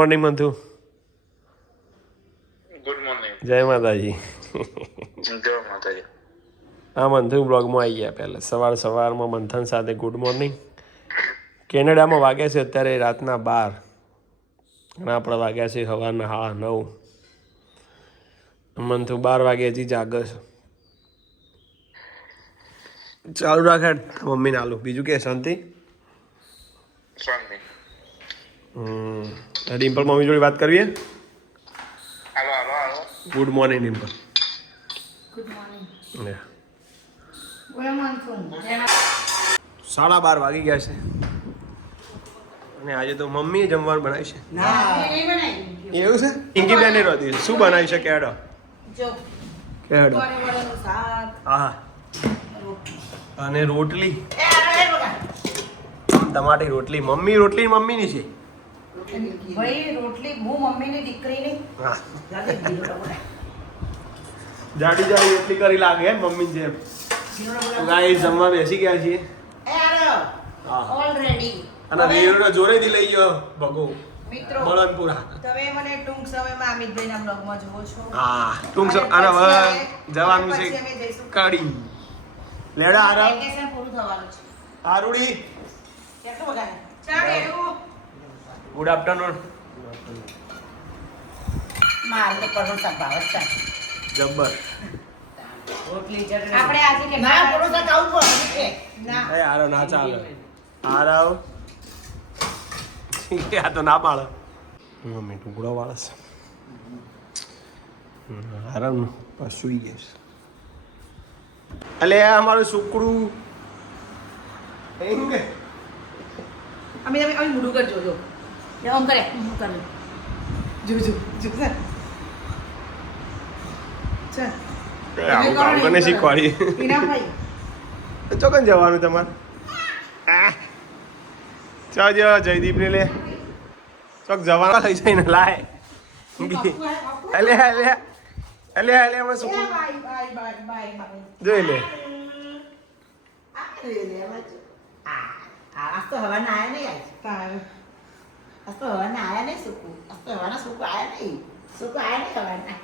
Morning મંથુ. Good morning. જય માતાજી. જય માતાજી. હા, મંથુ બ્લોગમાં આવી ગયા. પહેલાં સવારમાં મંથન સાથે ગુડ મોર્નિંગ. કેનેડામાં વાગ્યા છે અત્યારે રાતના 12 અને આપણે વાગ્યા છે સવારના 9:30. મંથુ 12 વાગે હજી જાગે છે. ચાલુ રાખે મમ્મીને આલું. બીજું કે શાંતિ? શાંતિ. ડિમ્પલ મમ્મી જોડે વાત કરવી? Hello hello hello. Good morning Dimple. Good morning. 12:30 વાગી ગયા છે અને આજે તો મમ્મીએ જમવાનું બનાવ્યું છે. એવું છે? પિંકી બેને રોતી શું બનાવ્યું છે? કેડો કેડો હા અને રોટલી, ટમાટી રોટલી. મમ્મી રોટલી મમ્મીની છે. ભાઈ રોટલી હું મમ્મીની દીકરીની હા, જાડી જાડી રોટલી કરી લાગે એમ મમ્મી જેમ. ગાઈસ જમવા બેસી ગયા છીએ. ઓલરેડી અને રેવડો જોરેથી લઈ ગયો ભગો મિત્રો બળનપુરા. તમે મને ટૂંક સમયમાં અમિતભાઈના બ્લોગમાં જુઓ છો. હા, ટૂંક સમય અને હવે જવાનું છે અમે જઈશું કડી. લેડા આરામ વેકેશન પૂરું થવાનું છે. આરુડી. કેટલું બગાડે? ચાલે એવું ગુડ આફ્ટરનૂન. મારે તો પરોસા ભાવ છે. જબ્બર. રોટલી ચટણી આપણે આજે કે ના પરોસા ખાવું પડે ના એ આરો ના ચાલે. આરાવ આ તો ના પાડે. મમ્મી ટુકડો વાળે છે. આરામ સુઈ ગઈશ. અલે અમારું છોકરું એમ કે અમે મૂડું કરજો જો આમ કરે હું કરું જો જો જો ચાલ આવું કામ કોને શીખવાડી? ઈના ભાઈ ચોકન જવાનું તમારે? ચાલ જયદીપને લે ચોક જવાના થઈ જાય ને લાય. અલે અમે શું બાય બાય બાય બાય જોઈ લે. आज तो हवा ना आया नहीं आज तो हवा ना आया नहीं सुकू आज तो हवा ना सुकू आया नहीं हवा ना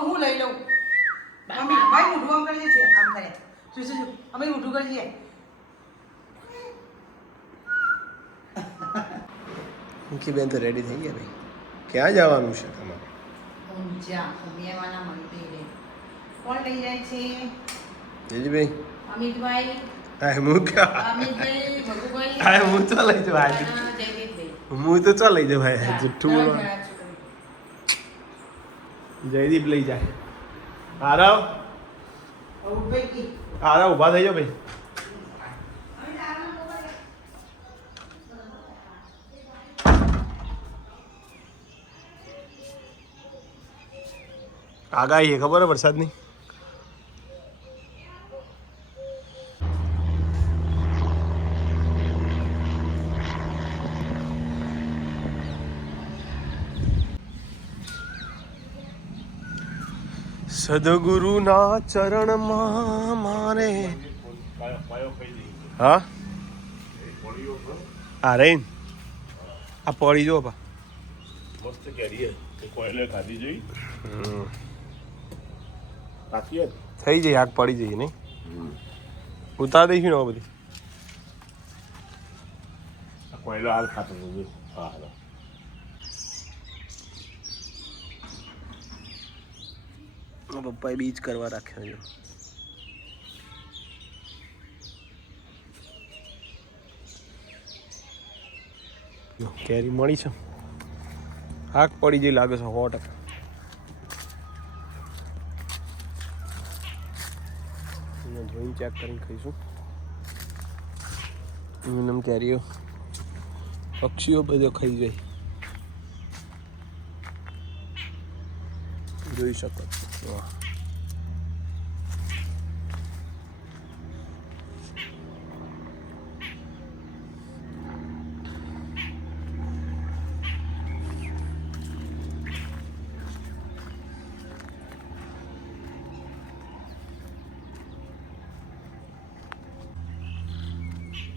હું લઈ લઉં મમ્મી ભાઈ મોઢું આમ કરી છે આમ કરે જો અમે મોઢું કરી છે મુખી બેન તો રેડી થઈ ગયા ભાઈ. ક્યાં જવાનું છે તમારે? ઊંચા ઉમિયાવાના મંદિરે કોણ લઈ જાય છે? જીજીભાઈ. અમિતભાઈ હા હું ક્યાં અમિતભાઈ ભગુભાઈ હા હું તો લઈ જાઉં આજે. જયદીપભાઈ હું તો ચાલ લઈ જાઉં ભાઈ. જુઠ્ઠું જયદીપ લઈ જાય. આરવ આરવ ઊભા થઈ જાઓ ભાઈ. આગાહી છે ખબર હે વરસાદની? સદગુરુના ચરણમાં મારે. હા આ રહી આ પડી જો બા મસ્ત કેરી છે કોયલે ખાધી જોઈ. કાકી થઈ જાય આગ પડી જઈએ નહીં ઉતાર દઈશું ને બધી. કોયલો હાલ ખાતો હતો. હા હાલો. પપ્પાએ બીજ કરવા રાખ્યો છે. કેરી મળી છે. આગ પડી જઈ લાગે છે 100%. જોઈને ચેક કરીને ખાઈશું. એમ કેરીઓ પક્ષીઓ બધો ખાઈ જાય જોઈ શકો છો. વાહ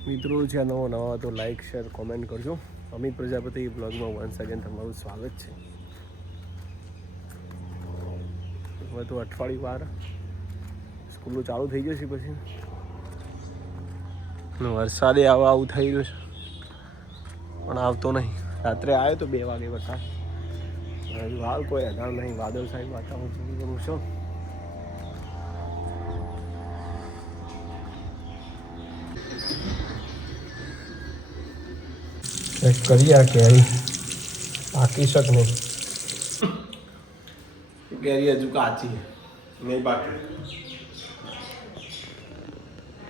મિત્રો છે નવો તો લાઈક શેર કોમેન્ટ કરજો. અમિત પ્રજાપતિ બ્લોગમાં વન્સ અગેન તમારું સ્વાગત છે. હવે તો અઠવાડિયું વાર સ્કૂલો ચાલુ થઈ જશે પછી વરસાદે આવું થઈ રહ્યું છે પણ આવતો નહીં. રાત્રે આવ્યો તો 2 વાગે વરસાદ. હજુ હાલ કોઈ આધાર નહીં. વાદળછાયું વાતાવરણ જોવું છું. કરીએ આ કેરી પાકી શક નહીં. કેરી હજુ કાચી નહીં પાકી.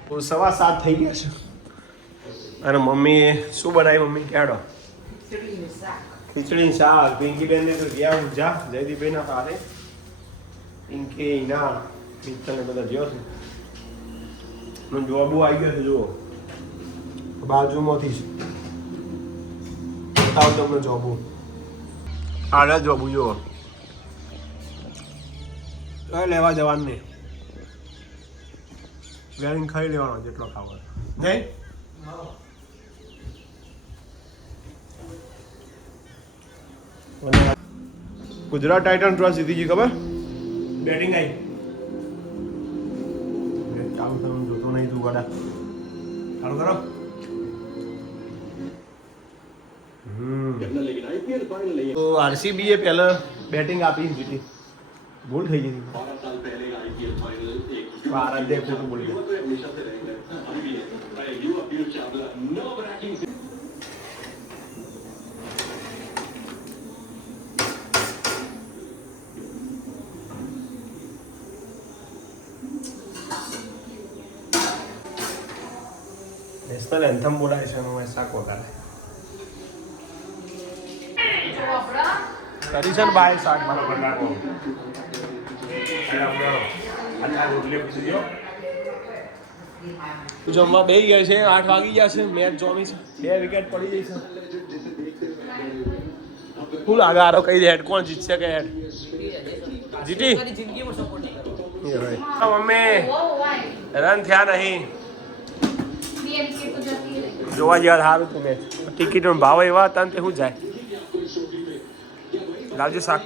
7:15 થઈ ગયા છે અને મમ્મીએ શું બનાવી? મમ્મી કેડો ખીચડી શાક. પિંકીબેનને તો ગયા ઊંઝા જયદીપભાઈના પાસે. પિંકી ના મિત્તલને બધા જ્યો છે. જોબુ આવી ગયો છે. જુઓ બાજુમાંથી છે. બતાવો તમને જોબુ. આડા જોબુ જુઓ. કઈ લેવા જવાનું નહીં. વેરીને ખાઈ લેવાનો જેટલો ખાવો નહીં. ગુજરાત ટાઇટન ટ્રોસ જીતી ગઈ. ખબર બેટિંગ આવી. ચાલુ થયું જોતો નહીં તું ગાડા. ચાલુ કરો. તો આરસીબી એ પહેલા બેટિંગ આપી જીતી. ભૂલ થઈ ગઈ. ભારત દે ખોટું બોલી. નેશનલ એન્થમ બોલાય છે. શાક વગાડે કરી છે ને બાય શાક મારો બનાવો. જમવા બે ગયા છે. 8 વાગી ગયા છે. મેચ જોવી છે. 2 વિકેટ પડી જઈ છે. શું લાગે આરો કઈ દે? કોણ જીતશે કે હેડ જીતી? મમ્મી રન થયા નહીં. જોવા જેવા સારું હતું મેચ. ટિકિટનો ભાવ એવા હતા ને તે શું જાય. લાવજો શાક.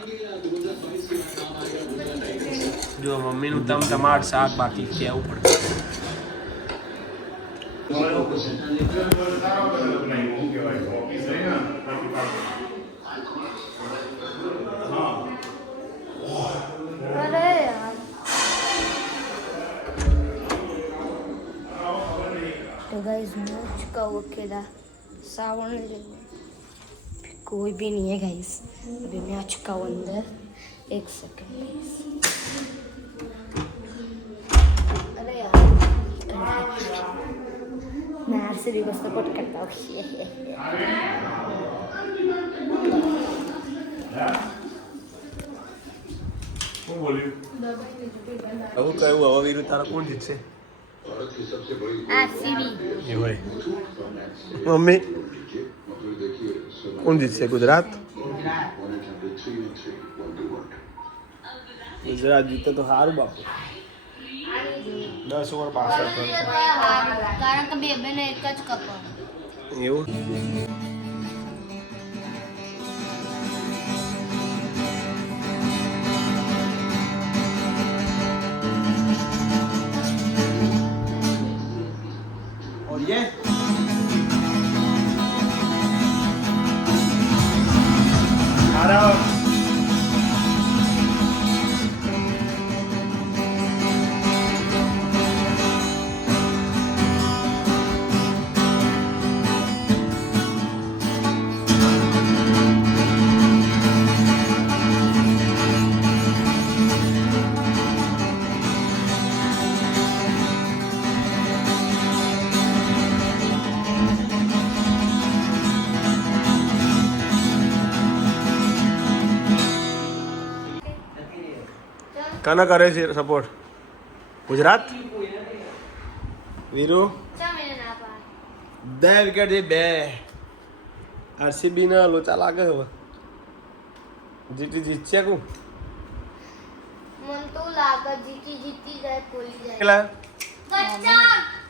જો મમ્મીનું ટમાટ શાક બાકી કહેવું પડે. तो गाइस मूछ का वो खेला सावन कोई भी नहीं है गाइस. अभी मैं चुका हूँ अंदर. 1 सेकंड गाइस. अरे यार मैं आरसीबी को सपोर्ट करता हूँ. હવે કયું હવે વીરુ તારા કોણ જીતશે? आरसीबी. એ હોય મમ્મી કોણ જીતશે? ગુજરાત. ગુજરાત જીતે તો સારું બાપુ. 10 ઓવર 62 રન. કારણ કે બે ને એક જ કપ. એવું કના કરે છે સપોર્ટ? ગુજરાત. વીરુ 2 વિકેટ એ 2. આરસીબી ના લોચા લાગે હવે. જીતશે કુ? મન તો લાગે જીતી જાય કોલી જાય. કેટલા?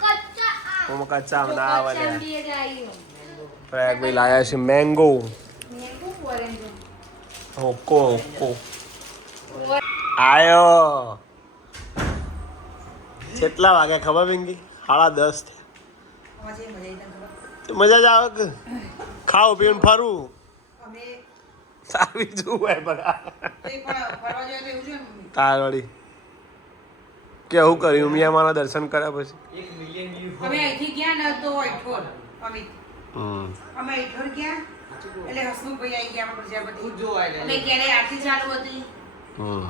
કચ્ચા કચ્ચા ના આવે. પ્રયાગભાઈ લાયા છે મેંગો ઓકો ઓકો આયો કેટલા વાગ્યા ખબર પિંકી 10:30 મજા જ આવે કે ખાવું પીવું ફરવું સારી જોવું બગા તાર વળી કેવું કર્યું મિયા મારા દર્શન કર્યા પછી અમે અહીંથી ગયા ને તો અઠોર અમે અઠોર ગયા એટલે હસમુખભાઈ આવી ગયા પ્રજાપતિ અમે ક્યારે આરતી ચાલુ હતી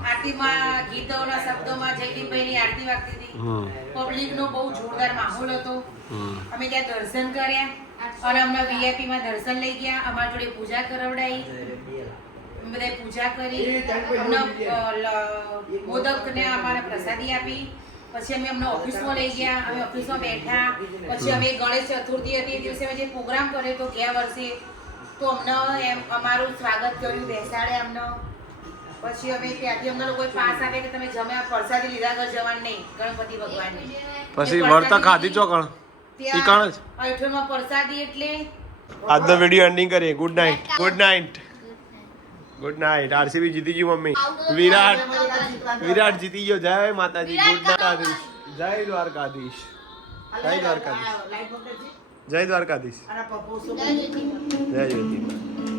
આરતીમાં ગીતોના શબ્દોમાં જયદીપભાઈની આરતી વાગતી હતી પબ્લિક નો બહુ જોરદાર માહોલ હતો અમે ત્યાં દર્શન કર્યા અને અમને વીઆઈપી માં દર્શન લઈ ગયા અમારા જોડે પૂજા કરાવડાવી બધા પૂજા કરી અમને મોદક ને અમારે પ્રસાદી આપી પછી અમે અમને ઓફિસમાં લઈ ગયા અમે ઓફિસમાં બેઠા પછી અમે ગણેશ ચતુર્થી હતી એ દિવસે અમે જે પ્રોગ્રામ કર્યો તો ગયા વર્ષે તો અમને એમ અમારું સ્વાગત કર્યું બેસાડે અમને પછી અમે ત્યાંથી અમને લોકો પાસ આવે કે તમે જમ્યા પ્રસાદી લીધા ઘર જવાનું નહીં ગણપતિ ભગવાનની પછી વર્તા ખાધી ચોકણ ઠીકાણ જ અઠોરમાં પ્રસાદી એટલે આજનો વિડિયો એન્ડિંગ કરીએ good night good night good night RCB જીતી ગયું મમ્મી વિરાટ જીતી ગયો જય માતાજી ગુડ નાઇટ જય દ્વારકાધીશ જય દ્વારકાધીશ જય દ્વારકાધીશ જય જ્યોતિ